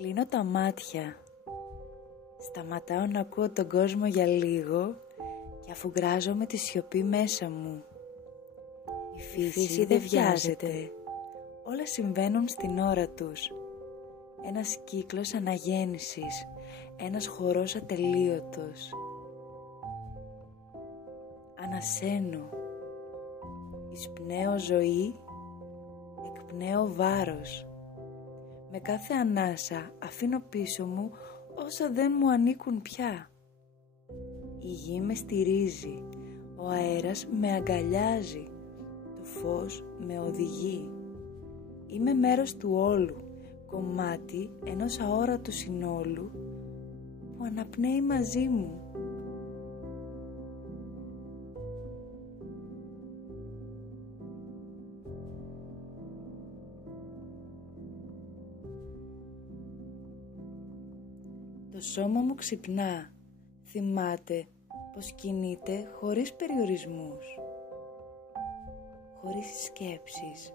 Κλείνω τα μάτια. Σταματάω να ακούω τον κόσμο για λίγο και αφουγκράζομαι τη σιωπή μέσα μου. Η φύση δεν βιάζεται. Όλα συμβαίνουν στην ώρα τους. Ένας κύκλος αναγέννησης, ένας χορός ατελείωτος. Ανασένω. Εισπνέω ζωή, εκπνέω βάρος. Με κάθε ανάσα αφήνω πίσω μου όσα δεν μου ανήκουν πια. Η γη με στηρίζει, ο αέρας με αγκαλιάζει, το φως με οδηγεί. Είμαι μέρος του όλου, κομμάτι ενός αόρατου συνόλου που αναπνέει μαζί μου. Το σώμα μου ξυπνά, θυμάται πως κινείται χωρίς περιορισμούς, χωρίς σκέψεις.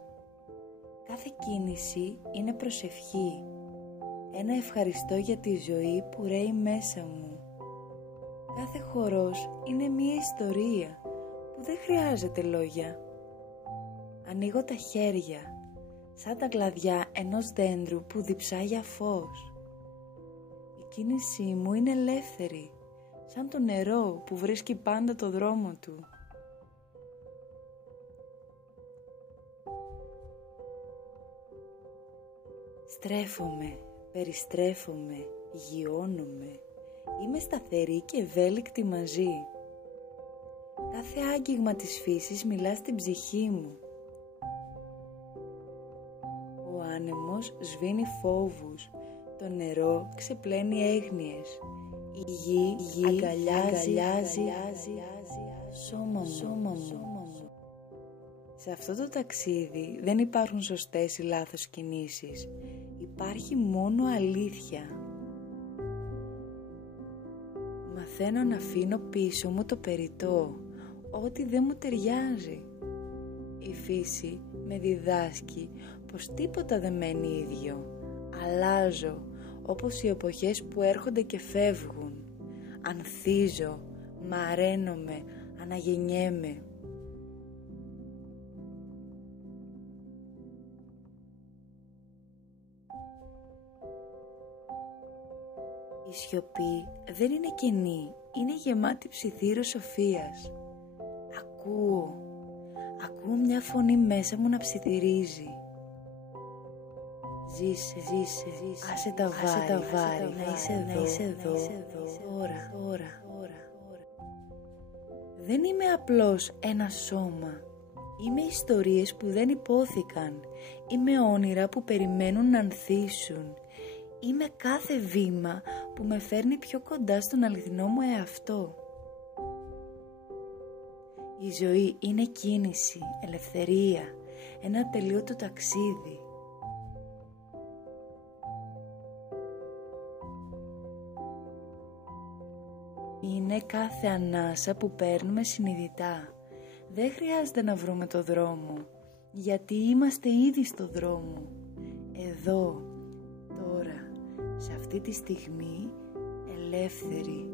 Κάθε κίνηση είναι προσευχή, ένα ευχαριστώ για τη ζωή που ρέει μέσα μου. Κάθε χορός είναι μία ιστορία που δεν χρειάζεται λόγια. Ανοίγω τα χέρια, σαν τα κλαδιά ενός δέντρου που διψά για φως. Η κίνησή μου είναι ελεύθερη, σαν το νερό που βρίσκει πάντα το δρόμο του. Στρέφομαι, περιστρέφομαι, γιώνομαι. Είμαι σταθερή και ευέλικτη μαζί. Κάθε άγγιγμα της φύσης μιλά στην ψυχή μου. Ο άνεμος σβήνει φόβους, το νερό ξεπλένει έγνοιες. Η γη αγκαλιάζει σώμα μου. Σε αυτό το ταξίδι δεν υπάρχουν σωστές ή λάθος κινήσεις. Υπάρχει μόνο αλήθεια. Μαθαίνω να αφήνω πίσω μου το περιττό, ό,τι δεν μου ταιριάζει. Η φύση με διδάσκει πως τίποτα δεν μένει ίδιο. Αλλάζω, όπως οι εποχές που έρχονται και φεύγουν. Ανθίζω, μαραίνομαι, αναγεννιέμαι. Η σιωπή δεν είναι κενή, είναι γεμάτη ψιθύρο σοφίας. Ακούω μια φωνή μέσα μου να ψιθυρίζει. Ζήσε, άσε τα βάρη, να είσαι εδώ, τώρα. Δεν είμαι απλώς ένα σώμα. Είμαι ιστορίες που δεν υπόθηκαν. Είμαι όνειρα που περιμένουν να ανθίσουν. Είμαι κάθε βήμα που με φέρνει πιο κοντά στον αληθινό μου εαυτό. Η ζωή είναι κίνηση, ελευθερία, ένα ατελείωτο ταξίδι. Είναι κάθε ανάσα που παίρνουμε συνειδητά. Δεν χρειάζεται να βρούμε το δρόμο, γιατί είμαστε ήδη στο δρόμο. Εδώ, τώρα, σε αυτή τη στιγμή, ελεύθεροι.